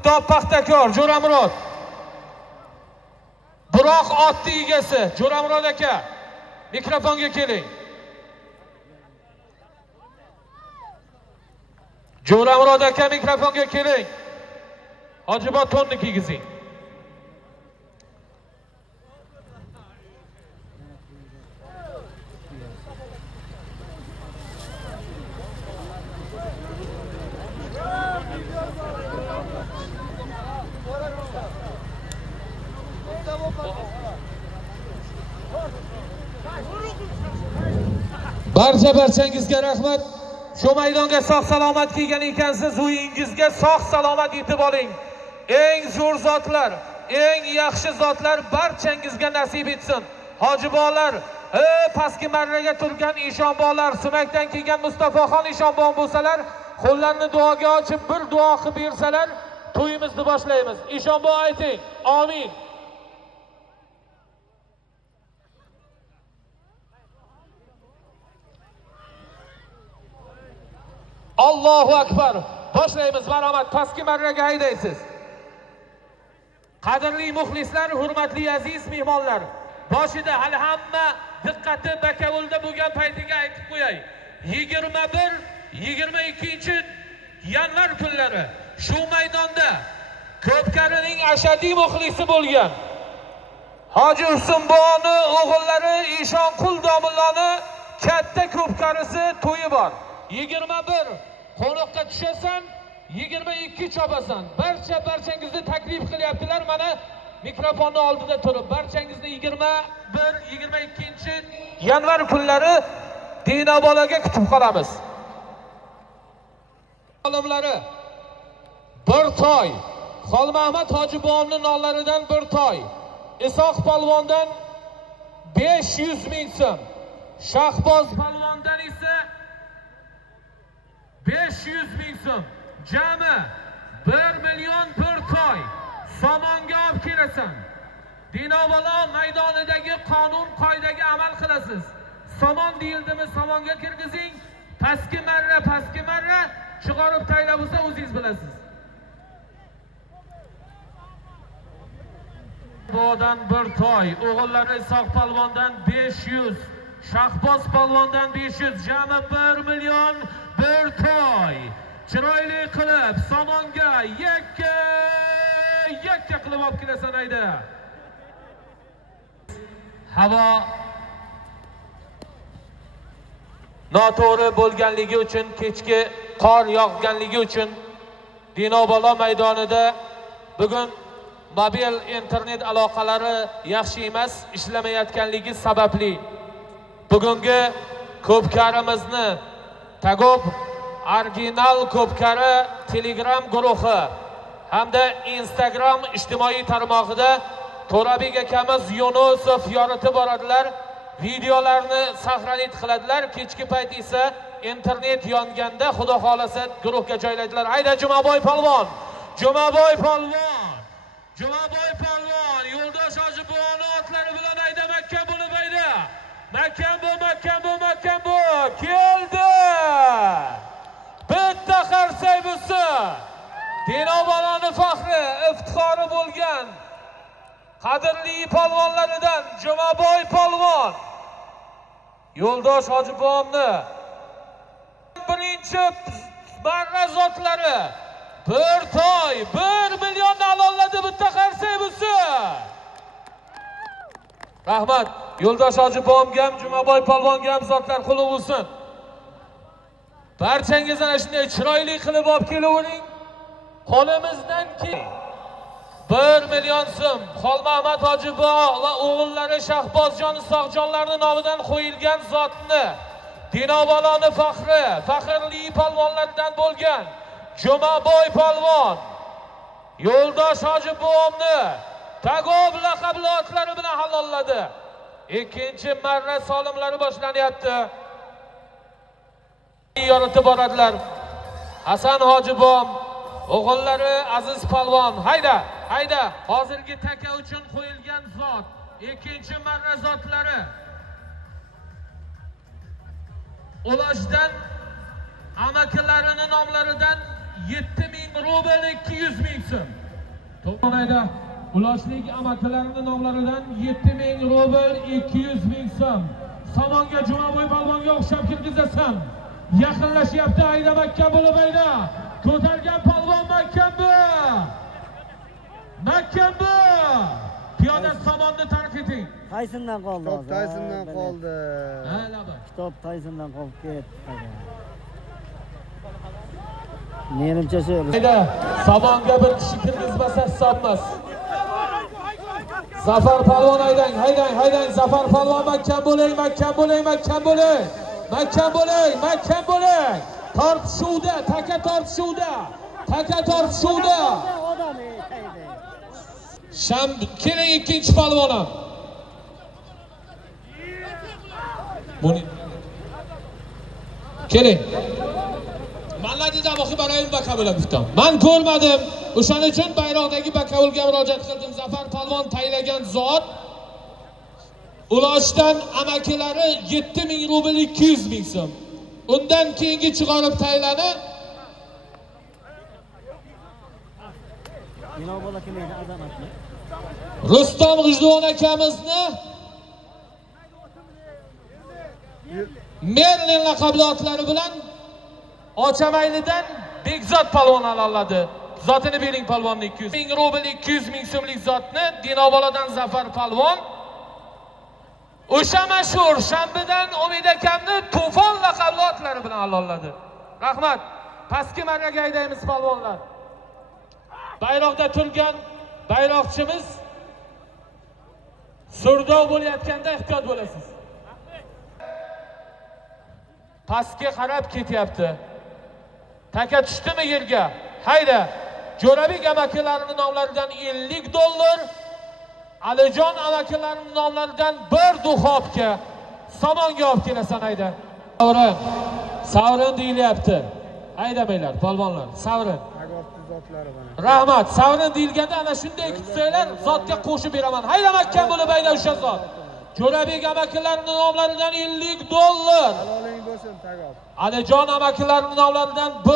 Kitob Paxtakor, Jo'ramurod. Biroq otni egasi, Jo'ramurod aka, mikrofonga keling. Jo'ramurod aka, mikrofonga keling. Hojibod tonni kiygizing. Barchangizga rahmat. Shu maydonga sog' salomat kelgan ekansiz, uyingizga sog' salomat yetib oling. Eng zo'r zotlar, eng yaxshi zotlar barchangizga nasib etsin. Hojibolar, pastki marraga turgan ishonbolar, Sumakdan kelgan Mustafoxon ishonbon bo'lsalar, qo'llarini duoga ochib bir duo qilib bersalar, to'yimizni boshlaymiz. Ishonbon ayting. Amin. Allohu akbar. Boshlaymiz. Marhamat, pastki marraga haydaysiz. Qadrli muxlislar, hurmatli aziz mehmonlar, boshida hali hamma diqqati Bakavulda bo'lgan paytiga aytib qo'yay. 21-22 yanvar kunlari shu maydonda Ko'pkarining ashaddiy muxlisi bo'lgan Hoji Husinboni o'g'illari Ishonqul domilloni katta Ko'pkarisi to'yi bor. 21 qo'noqqa tushasan, 22 chopasan. Barchangizni taklif qilyaptilar. Mana mikrofonni oldida turib, barchangizni 21-22 yanvar kunlari Dinobolaga kutib qolamiz. Olimlari bir toy, Xolmahmad Hojibovning nonlaridan bir toy, Isoq polvondan 500 ming so'm, Shahboz polvondan esa 500 ming so'm, jami 1 million bir toy somonga olib kelasan. Dinobola maydonidagi qonun qoidaga amal qilasiz. Somon deyildimi, somonga kirgizing. Pastki marra chiqarib taylab bo'lsa o'zingiz bilasiz. Bodan bir toy, o'g'illari Isoq polvondan 500, Shahboz polvondan 500, jami 1 million bir toy. Chiroyli qilib somonga yakka qilib olib kelasan ayda. Havo noto'g'ri bo'lganligi uchun, kechki qor yog'ganligi uchun Dinobola maydonida bugun mobil internet aloqalari yaxshi emas, ishlamayotganligi sababli bugungi Ko'pkarimizni Tagob Original Ko'pkari Telegram guruhi hamda Instagram ijtimoiy tarmog'ida To'rabek akamiz Yunusov yoritib boradilar. Videolarni saqlanib qiladilar. Kechki payt esa internet yonganda xudo xolasa guruhga joyladilar. Hayda Jumaboy polvon, Yo'ldosh Hojibovni otlari bilan hayda makka bo'lib hayda. Makkan bu keldi. Bitta qarsay bo'lsa Dinobolani faxri, iftixori bo'lgan qadrli polvonlaridan Jumaboy polvon Yo'ldosh Hojibovni birinchi marra zotlari bir toy 1 million alolladi. Bitta qarsay bo'lsa. Rahmat. Yo'ldosh Hojibovga ham, Jumaboy polvonga ham zotlar qulluq bo'lsin. Barchangiz ana shunday chiroyli qilib olib kelavering. Qo'limizdan keling. 1 million so'm Xolmahmad Hojibov va o'g'illari Shahbozjon Isoqjonlarning nomidan qo'yilgan zotni Dinobolani faxrli polvonlardan bo'lgan Jumaboy polvon Yo'ldosh Hojibovni Tagob laqabli otlari bilan halolladi. Ikkinchi marra solimlari boshlanyapti. Yoritib boradilar. Hasan Hojibov o'g'illari Aziz polvon hayda. Hozirgi taka uchun qo'yilgan zot. Ikkinchi marra zotlari. Ulashdan amakilarining nomlaridan 7000 rubl 200 ming so'm. To'g'rilaydi. Uloshlik amakalarining nomlaridan 7000 rubl 200 ming so'm. Samonga Jumaboy palvonga o'xshab kirgizasan. Yaqinlashyapti Ayda Makkan bo'lib Ayda. Ko'targan palvon Makkanbi. Makkanbi. Piyoda Samonni tark eting. Taysondan qoldi. Top Taysondan qoldi. Top Taysondan qolib ketdi. Menimcha shu. Ayda Samonga bir kishi kirgizmasa hisobmas. Zafar palvon haydang, haydang, haydang. Zafar palvon Makkan bo'ling, Makkan bo'ling, Makkan bo'ling. Makkan bo'ling, Makkan bo'ling. Tortishuvda, taka tortishuvda. Taka tortishuvda. Odam aytaydi. Keling ikkinchi palvon ham. Buni keling. Malladida boqib barayim bakabula guftam. Men ko'rmadim. O'shaning uchun bayroqdagi bakavulga murojaat qildim. Zafar palvon taylagan zot uloshdan amakilari 7000 rubl 200 ming so'm. Undan keyingi chiqarib taylani Binobola kim edi azamatli? Rustam G'ijduvon akamizni Merlin laqabli otlari bilan Ochamaylidan Bekzod palvon oladi. Zotini bering palvonni 200 ming rubl 200 ming so'mlik zotni Dinoboladan Zafar palvon. O'sha mashhur Shambidan Umid akamni Tufon laqabli otlari bilan oladi. Rahmat. Pastki marraga haydaymiz palvonlar. Bayroqda turgan bayroqchimiz surdov bo'layotganda ehtiyot bo'lasiz. Pastga qarab ketyapti. Taka tushdimi yerga? Hayda. Jo'rabek amakilarining nomlaridan 50 dollar, Alijon amakilarining nomlaridan 1 duxobga Samonga olib kelasan hayda. Savrin. Savrin deyilyapti. Haydamanglar, polvonlar. Savrin. Zotlari mana. Rahmat. Savrin deyilganda ana shunday kutsanglar, zotga qo'shib beraman. Haydamakkan bo'lib hayda o'sha zot. Jo'rabek amakilarining nomlaridan 50 dollar. Haloling bo'lsin Tagob. Alijon amakilarining nomlaridan 1